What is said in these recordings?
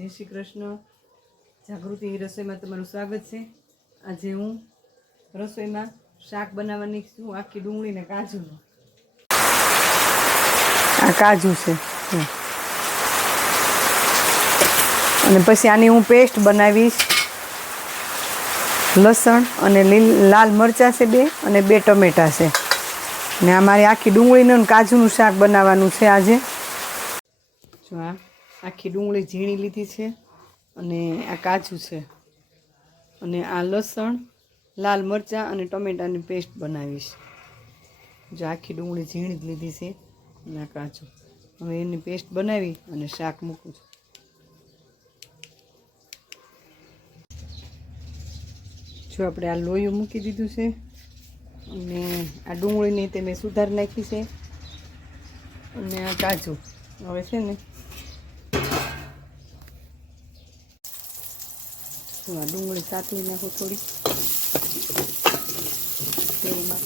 જય શ્રી કૃષ્ણ. જાગૃતિ રસોઈમાં તમારું સ્વાગત છે. આજે હું રસોઈમાં શાક બનાવવાની છું આખી ડુંગળી ને કાજુનું આ કાજુ છે. અને પછી આની હું પેસ્ટ બનાવીશ. લસણ અને લીલ લાલ મરચાં છે બે અને બે ટમેટાં છે. ને આ મારી આખી ડુંગળીનું કાજુનું શાક બનાવવાનું છે આજે. જો આ આખી ડુંગળી ઝીણી લીધી છે અને આ કાજુ છે. અને આ લસણ, લાલ મરચાં અને ટમેટાની પેસ્ટ બનાવીશ. જો આખી ડુંગળી ઝીણી જ લીધી છે અને આ કાજુ. હવે એની પેસ્ટ બનાવી અને શાક મૂકું છું. જો આપણે આ લોયું મૂકી દીધું છે અને આ ડુંગળીની તે મેં સુધાર નાખી છે. અને આ કાજુ. હવે છે ને હું આ ડુંગળી સાચવી નાખું થોડી તેલમાં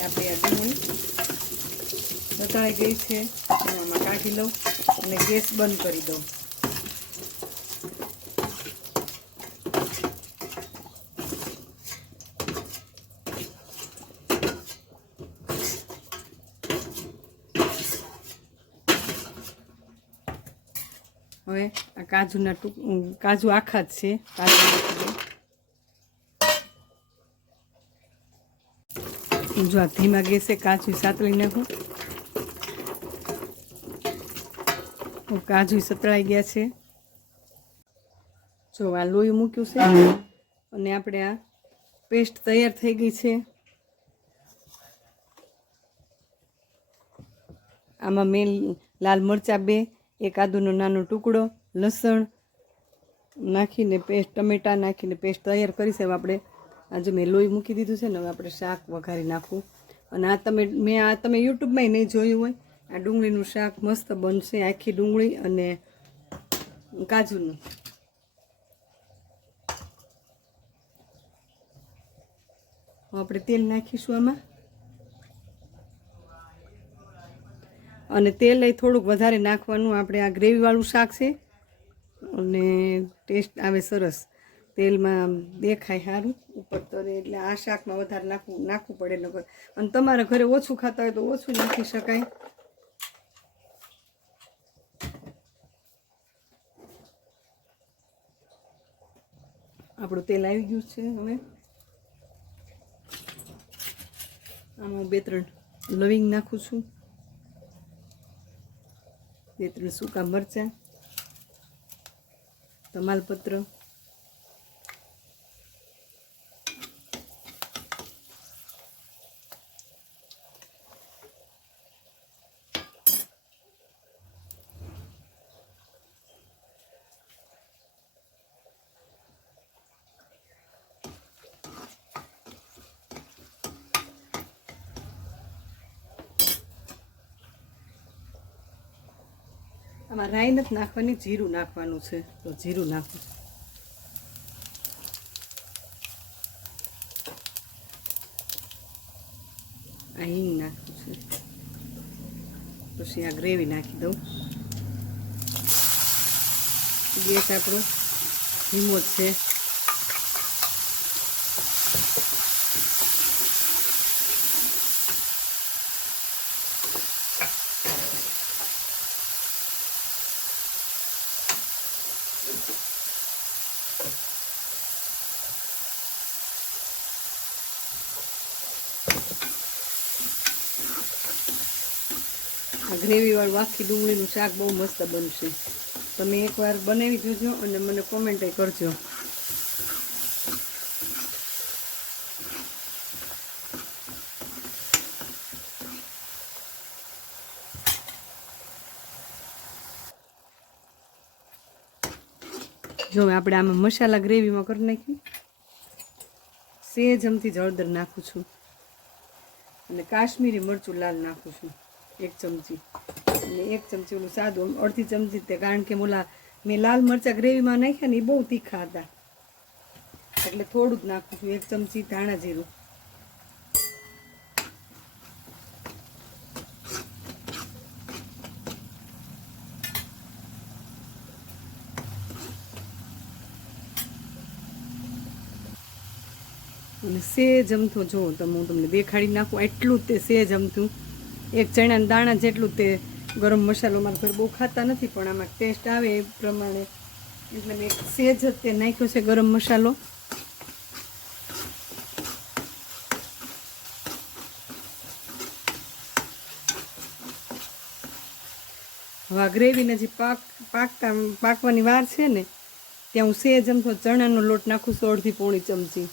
આપણે આ ડુંગળી બતાવી ગઈ છે. એમાં કાઢી લઉં અને ગેસ બંધ કરી દઉં. હવે આ કાજુના ટૂંક કાજુ આખા જ છે. કાજુ જો આ ધીમા ગેસે કાજુ સાતળી નાખું. કાજુ સતળાઈ ગયા છે. જો આ લોહી મૂક્યું છે. અને આપણે આ પેસ્ટ તૈયાર થઈ ગઈ છે. આમાં મેં લાલ મરચાં બે એક આદુનો નાનો ટુકડો, લસણ નાખીને પેસ્ટ, ટમેટા નાખીને પેસ્ટ તૈયાર કરી છે. આપણે આજે મેં લોહી મૂકી દીધું છે ને, હવે આપણે શાક વઘારી નાખવું. અને આ તમે, મેં આ તમે યુટ્યુબમાં નહીં જોયું હોય, આ ડુંગળીનું શાક મસ્ત બનશે આખી ડુંગળી અને કાજુનું. આપણે તેલ નાખીશું આમાં. અને તેલ એ થોડુંક વધારે નાખવાનું. આપણે આ ગ્રેવીવાળું શાક છે. અને ટેસ્ટ આવે સરસ. તેલમાં દેખાય સારું ઉપર તરે. એટલે આ શાકમાં વધારે નાખવું નાખવું પડે નગર અને તમારા ઘરે ઓછું ખાતા હોય તો ઓછું નાખી શકાય. આપણું તેલ આવી ગયું છે હવે. આમાં બે ત્રણ લવિંગ નાખું છું. બે ત્રણ સૂકા મરચાં તમાલપત્ર? આમાં રાઈ નથી નાખવાની, જીરું નાખવાનું છે. તો જીરું નાખું. આ હિંગ નાખું છે. પછી આ ગ્રેવી નાખી દઉં. ગેસ આપણો ધીમો જ છે. આ ગ્રેવીવાળું આખી ડુંગળીનું શાક બહુ મસ્ત બનશે. તમે એકવાર બનાવી જોજો અને મને કોમેન્ટ કરજો. જો આપણે આમાં મસાલા ગ્રેવીમાં કરી નાખ્યું સેજ અમથી હળદર નાખું છું. અને કાશ્મીરી મરચું લાલ નાખું છું, એક ચમચી. અને એક ચમચી ઓલું સાદું અડધી ચમચી તે કારણ કે ઓલા મેં લાલ મરચાં ગ્રેવીમાં નાખ્યા ને એ બહુ તીખા હતા. એટલે થોડું જ નાખું છું, એક ચમચી ધાણા જીરું. અને સે જમથો જો તમે હું તમને દેખાડી નાખું. એટલું જ તે સે જમથું એક ચણાના દાણા જેટલું તે ગરમ મસાલો મારા ઘર બહુ ખાતા નથી, પણ આમાં ટેસ્ટ આવે એ પ્રમાણે. એટલે મેં સેજ જ તે નાખ્યો છે ગરમ મસાલો. હવે આ ગ્રેવીને જે પાક, પાકતા, પાકવાની વાર છે ને, ત્યાં હું સેજ અમથો ચણાનો લોટ નાખું છું અડધી પોણી ચમચી.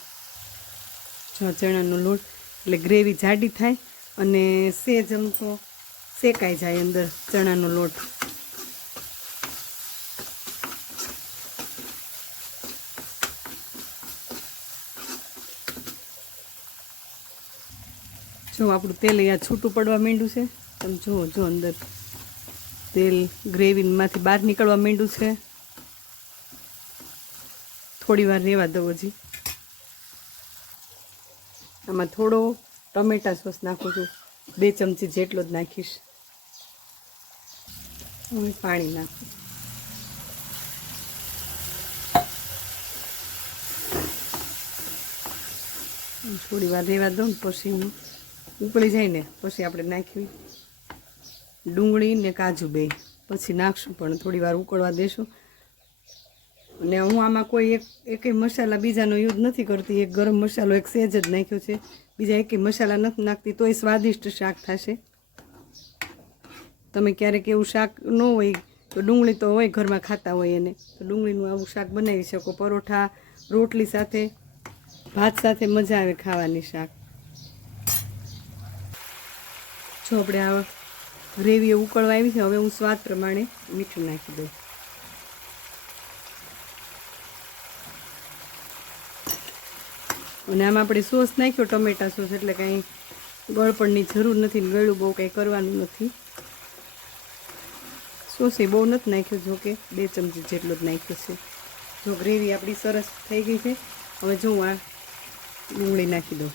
ચણાનો લોટ, એટલે ગ્રેવી જાડી થાય અને સેજ અમથો શેકાઈ જાય અંદર ચણાનો લોટ. જો આપણું તેલ અહીંયા છૂટું પડવા માંડ્યું છે, તમે જુઓ જો અંદર તેલ ગ્રેવીમાંથી બહાર નીકળવા માંડ્યું છે. થોડી વાર રહેવા દઉં હજી. આમાં થોડો ટમેટા સોસ નાખું છું. બે ચમચી જેટલો જ નાખીશ. હું પાણી નાખું. થોડી વાર રહેવા દઉં પછી હું ઉકળી જાય ને પછી આપણે નાખવી ડુંગળી ને કાજુ બે. પછી નાખશું, પણ થોડી વાર ઉકળવા દેશું. અને હું આમાં કોઈ એક એકેય મસાલા બીજાનો યુઝ નથી કરતી. એક ગરમ મસાલો, એક સેજ જ નાખ્યો છે. બીજા એકેય મસાલા નથી નાખતી, તોય સ્વાદિષ્ટ શાક થશે. તમે ક્યારેક એવું શાક ન હોય, તો ડુંગળી તો હોય ઘરમાં ખાતા હોય એને. તો ડુંગળીનું આવું શાક બનાવી શકો. પરોઠા, રોટલી સાથે, ભાત સાથે મજા આવે ખાવાની શાક. જો આપણે આ રેવીએ ઉકળવા આવી છે, હવે હું સ્વાદ પ્રમાણે મીઠું નાખી દઉં. અને આમાં આપણે સોસ નાખ્યો, ટમેટા સોસ, એટલે કાંઈ ગળપણની જરૂર નથી ને ગળું બહુ કંઈ કરવાનું નથી. સોસ બહુ નથી નાખ્યો, જો બે ચમચી જેટલો જ નાખ્યો છે. જો ગ્રેવી આપણી સરસ થઈ ગઈ છે, હવે જો આ ડુંગળી નાખી દઉં.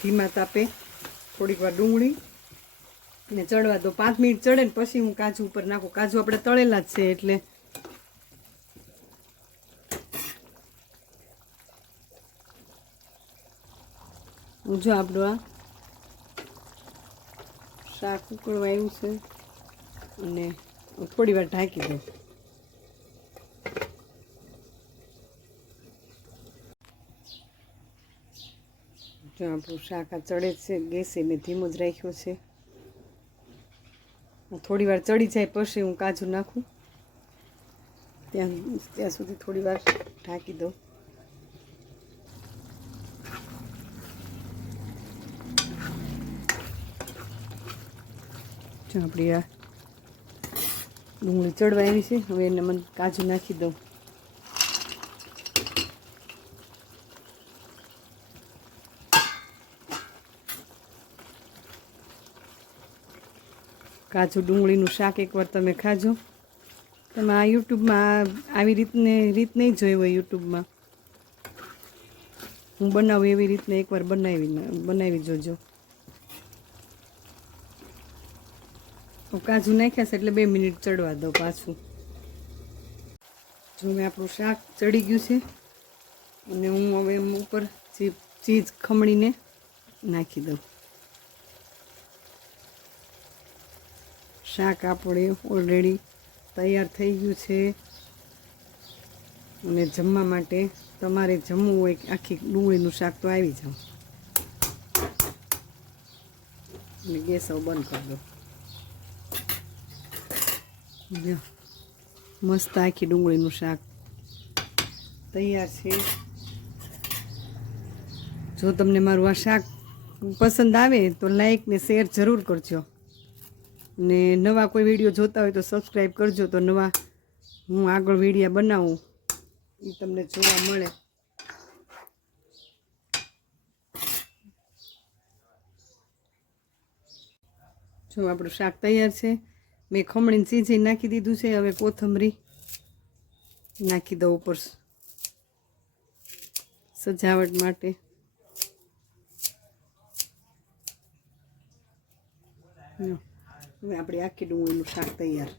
ધીમા તાપે થોડીક વાર ડુંગળી ને ચડવા દો. પાંચ મિનિટ ચડે ને પછી હું કાજુ ઉપર નાખું. કાજુ આપણે તળેલા જ છે, એટલે જો આપણું આ શાક ઉકળવા આવ્યું છે અને થોડી વાર ઢાંકી દઉં જો આપણું શાક આ ચડે છે, ગેસે મેં ધીમો જ રાખ્યો છે. થોડી વાર ચડી જાય પછી હું કાજુ નાખું. ત્યાં ત્યાં સુધી થોડી વાર ઢાંકી દઉં. જો આ ડુંગળી ચડવા આવી છે. હવે એને મને કાજુ નાખી દઉં. કાજુ ડુંગળીનું શાક એકવાર તમે ખાજો. તમે આ યુટ્યુબમાં આવી રીતને રીત નહીં જોઈ હોય યુટ્યુબમાં. હું બનાવું એવી રીતને એકવાર બનાવી બનાવી જોજો. કાજુ નાખ્યા છે એટલે બે મિનિટ ચડવા દો પાછું. જો મેં આપણું શાક ચડી ગયું છે, અને હું હવે એમ ઉપર ચીઝ ખમણીને નાખી દઉં. શાક આપણે ઓલરેડી તૈયાર થઈ ગયું છે, અને જમવા માટે તમારે જમવું હોય આખી ડુંગળીનું શાક તો આવી જાવ. અને ગેસ બંધ કરી દો જો, મસ્ત આખી ડુંગળીનું શાક તૈયાર છે. જો તમને મારું આ શાક પસંદ આવે તો લાઈક ને શેર જરૂર કરજો. ને નવા કોઈ વીડિયો જોતા હોય તો સબસ્ક્રાઈબ કરજો તો નવા હું આગળ વિડીયા બનાવું એ તમને જોવા મળે. જો આપણું શાક તૈયાર છે. મેં ખમણીને સીંચી નાખી દીધું છે, હવે કોથમરી નાખી દઉં ઉપર સજાવટ માટે. હવે આપણી આખી ડુંગળીનું શાક તૈયાર.